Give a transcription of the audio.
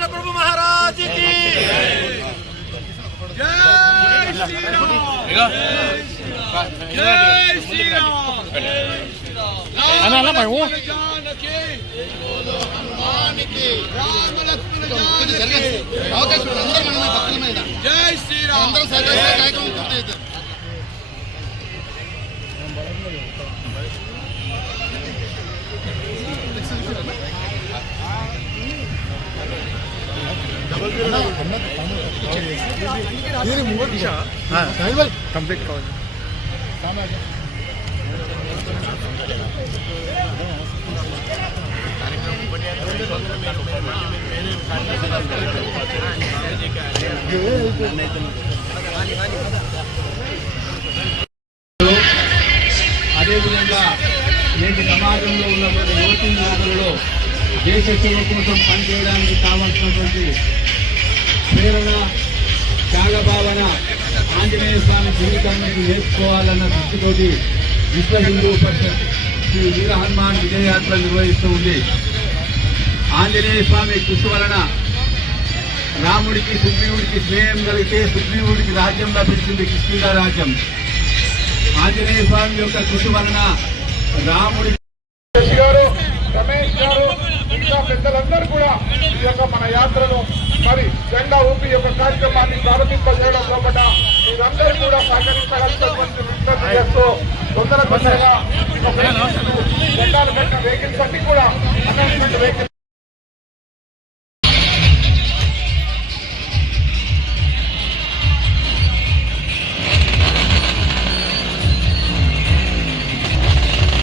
రామచంద్ర ప్రభు మహారాజుకి జై శ్రీరామ్. అందరూ సహకరిస్తే కార్యక్రమం పూర్తి అవుతుంది కంప్లీట్ కావాలి అదేవిధంగా నేటి సమాజంలో ఉన్నటువంటి యువతీ యువకులలో దేశ సేవ కోసం పనిచేయడానికి కావాల్సినటువంటి ప్రేరణ త్యాగభావన ఆంజనేయ స్వామి జీవితాన్ని నేర్చుకోవాలన్న దృష్టితోటి విశ్వ హిందూ పరిషత్ శ్రీ వీర హనుమాన్ విజయయాత్ర నిర్వహిస్తూ ఉంది. ఆంజనేయ స్వామి కృషి వలన రాముడికి సుగ్రీవుడికి స్నేహం కలిగితే సుగ్రీవుడికి రాజ్యం లభించింది కృష్ణుడ రాజ్యం. ఆంజనేయ స్వామి యొక్క కృషి వలన రాముడి గారు పెద్దలందరూ కూడా ఈ యొక్క మన యాత్రను మరి జెండా ఊపి యొక్క కార్యక్రమాన్ని ప్రారంభింపజేయడం లోపల మీరందరూ కూడా సహకరించగలుగుతున్నటువంటి విజ్ఞప్తి చేస్తూ తొందర తొందరగా జెండాలు పెట్టిన వెహికల్స్ అన్ని కూడా అనౌన్స్మెంట్ వెహికల్స్